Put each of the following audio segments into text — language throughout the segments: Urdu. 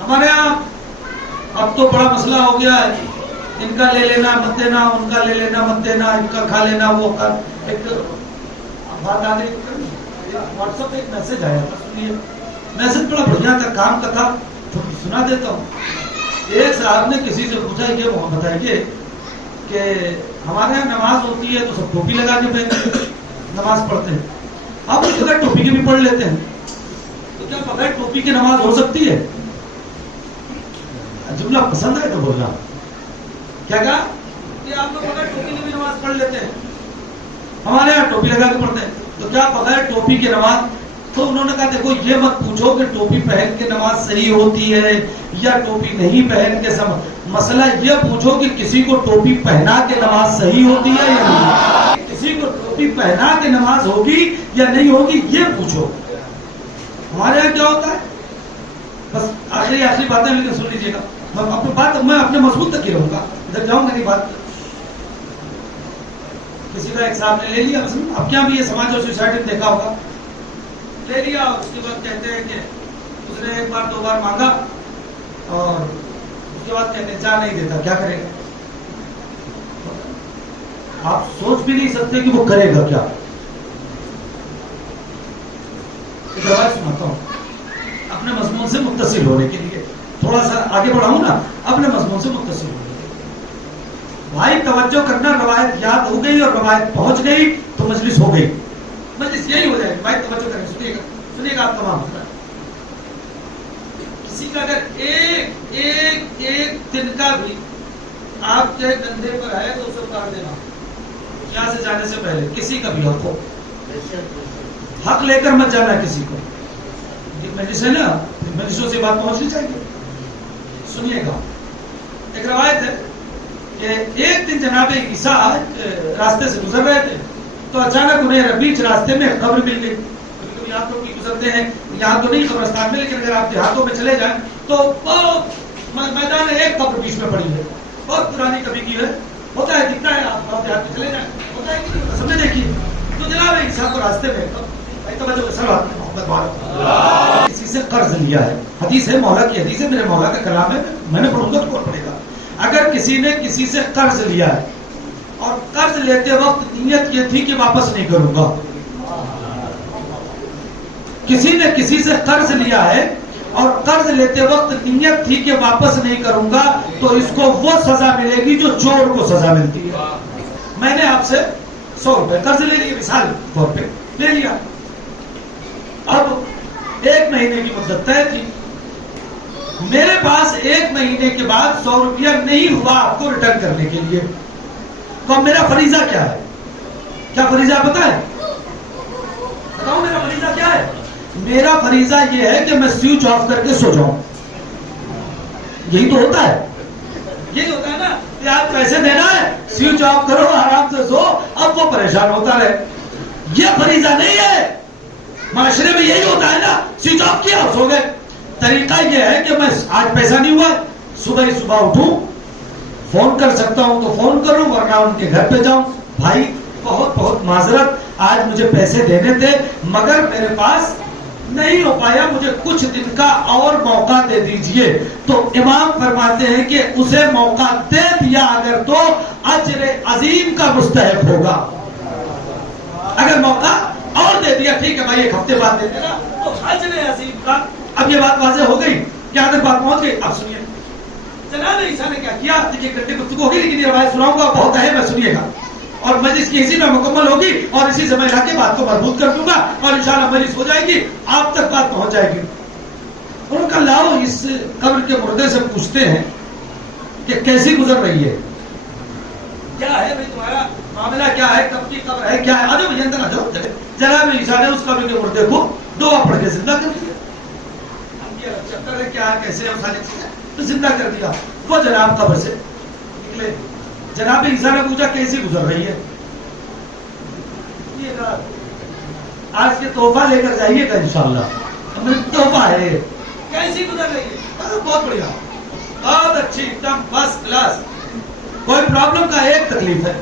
ہمارے یہاں اب تو بڑا مسئلہ ہو گیا ہے، ان کا لے لینا مت دینا، ان کا لے لینا مت دینا، ان کا کھا لینا وہ کھا۔ ایک بات آ گئی، واٹس ایپ پہ ایک میسج آیا تھا، سنیے میسج بڑا بڑھیا تھا، کام کا تھا، سنا دیتا ہوں۔ ایک صاحب نے کسی سے پوچھا یہ بتائیے کہ ہمارے یہاں نماز ہوتی ہے تو سب ٹوپی لگا کے پہنتے نماز پڑھتے ہیں، آپ اس بغیر ٹوپی کے بھی پڑھ لیتے ہیں، تو کیا بغیر ٹوپی کی نماز ہو سکتی ہے؟ جملہ پسند ہے تو بولنا کیا کہا کہ آپ لوگ بغیر ٹوپی کی بھی نماز پڑھ لیتے ہیں، ہمارے یہاں ٹوپی لگا کے پڑھتے ہیں، تو کیا بغیر ٹوپی کی نماز؟ تو انہوں نے کہا دیکھو یہ مت پوچھو کہ ٹوپی پہن کے نماز صحیح ہوتی ہے یا ٹوپی نہیں پہن کے مسئلہ یہ پوچھو کہ کسی کو ٹوپی پہنا کے نماز صحیح ہوتی ہے یا نہیں، کسی کو ٹوپی پہنا کے نماز ہوگی یا نہیں ہوگی یہ پوچھو۔ ہمارے یہاں کیا ہوتا ہے، بس آخری باتیں لیکن سن لیجیے گا، میں اپنے مضمون تک ہی رہوں گا، ادھر جاؤں گا نہیں بات۔ کسی کا ایک صاحب نے لے لیا، اب کیا بھی یہ سماج اور سوسائٹی میں دیکھا ہوگا، لے لیا، اس کے بعد کہتے ہیں کہ اس نے ایک بار دو بار مانگا اور اس کے بعد کہتے ہیں جا نہیں دیتا، کیا کرے گا؟ آپ سوچ بھی نہیں سکتے کہ وہ کرے گا کیا۔ ایک روایت سناتا ہوں اپنے مضمون سے متصل ہونے کے لیے، تھوڑا سا آگے بڑھاؤں نا، اپنے مضمون سے متصل ہونے کے لیے۔ بھائی توجہ کرنا، روایت یاد ہو گئی اور روایت پہنچ گئی تو مجلس ہو گئی، مجلس یہی ہو جائے گی۔ بھائی توجہ کریں، سنیے گا آپ تمام۔ کسی کا اگر ایک دن کا بھی آپ کے کندھے پر ہے تو اسے اتار دینا یہاں سے جانے سے پہلے، کسی کا بھی حق ہو، حق لے کر مت جانا کسی کو۔ مجلس ہے نا، مجلسوں سے بات پہنچنی چاہیے۔ سنیے گا، ایک روایت ہے کہ ایک دن جناب عیسیٰ راستے سے گزر رہے تھے تو اچانک انہیں بیچ راستے میں قبر مل گئی۔ کبھی کبھی آپ لوگ بھی گزرتے ہیں، یہاں تو نہیں قبرستان میں، لیکن اگر آپ دیہاتوں میں چلے جائیں تو بہت میدان ایک قبر بیچ میں پڑی ہے، بہت پرانی کبھی کی ہے، ہوتا ہے دکھتا ہے، آپ دیہات میں چلے جائیں ہوتا ہے کہ سب نے دیکھی۔ تو جناب عیسیٰ کو راستے میں کسی سے قرض لیا ہے، حدیث ہے، مولا کی حدیث ہے، میرے مولا کا کلام ہے، میں نے پڑھوں گا تو کون پڑھے گا۔ اگر کسی نے کسی سے قرض لیا ہے اور قرض لیتے وقت نیت یہ تھی کہ واپس نہیں کروں گا، کسی نے کسی سے قرض لیا ہے اور قرض لیتے وقت نیت تھی کہ واپس نہیں کروں گا، تو اس کو وہ سزا ملے گی جو چور کو سزا ملتی ہے۔ میں نے آپ سے 100 روپے قرض لے لیے، مثال طور پہ لے لیا، اب 1 مہینے کی مدت طے تھی، میرے پاس 1 مہینے کے بعد 100 روپیہ نہیں ہوا آپ کو ریٹرن کرنے کے لیے، تو اب میرا فریضہ کیا ہے؟ کیا فریضہ پتا ہے؟ بتاؤ میرا فریضہ کیا ہے؟ میرا فریضہ یہ ہے کہ میں سوئچ آف کر کے سو جاؤں۔ یہی تو ہوتا ہے، یہی ہوتا ہے نا کہ آپ پیسے دینا ہے، سوئچ آف کرو، آرام سے سو، اب وہ پریشان ہوتا رہے۔ یہ فریضہ نہیں ہے، معاشرے میں یہی ہوتا ہے نا، سوئچ آف کیا سو گئے۔ طریقہ یہ ہے کہ میں آج پیسہ نہیں ہوا، صبح اٹھوں، فون کر سکتا ہوں تو فون کروں، ورنہ ان کے گھر پہ جاؤں، بھائی بہت بہت معذرت، آج مجھے پیسے دینے تھے مگر میرے پاس نہیں ہو پایا، مجھے کچھ دن کا اور موقع دے دیجئے۔ تو امام فرماتے ہیں کہ اسے موقع دے دیا اگر تو اجر عظیم کا مستحق ہوگا، اگر موقع اور دے دیا ٹھیک ہے بھائی 1 ہفتے بعد دے دینا تو اجر عظیم کا۔ اب یہ بات واضح ہو گئی، یہاں تک بات پہنچ گئی۔ اب سنیے جناب عیسیٰ نے کیا کیا، یہ گھنٹے گفتگو ہوگی لیکن یہ روایت سناؤں گا، بہت اہم ہے، سنیے گا، اور مجلس کی اسی میں مکمل ہوگی اور اسی سے میں لا کے بات کو مربوط کر دوں گا اور انشاءاللہ مجلس ہو جائے گی، آپ تک بات پہنچ جائے گی۔ ان کا لاؤ اس قبر کے مردے سے پوچھتے ہیں کہ کیسی گزر رہی ہے، کیا ہے بھائی تمہارا معاملہ، کیا ہے، کب کی قبر ہے، کیا ہے، آجو بھائی اندر آجو۔ جناب عیسیٰ نے اس قبر کے مردے کو دعا پڑھ کے زندہ کر دیا، چکر ہے کیا کیسے تو زندہ کر دیا۔ وہ جناب قبر سے نکلے، جناب عیسیٰ نے پوچھا کیسی گزر رہی ہے، آج کے تحفہ لے کر جائیے گا انشاءاللہ، تحفہ ہے، کیسی گزر رہی ہے، بہت بڑھیا، بہت اچھی، ایک دم فرسٹ کلاس، کوئی پرابلم کا ایک تکلیف ہے،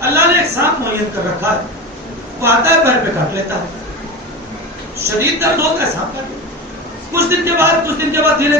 اللہ نے ایک سانپ معین کر رکھا ہے، وہ آتا ہے پیر پہ کاٹ لیتا ہے، شدید درد ہوتا ہے سانپ کا، کچھ دن کے بعد دھیرے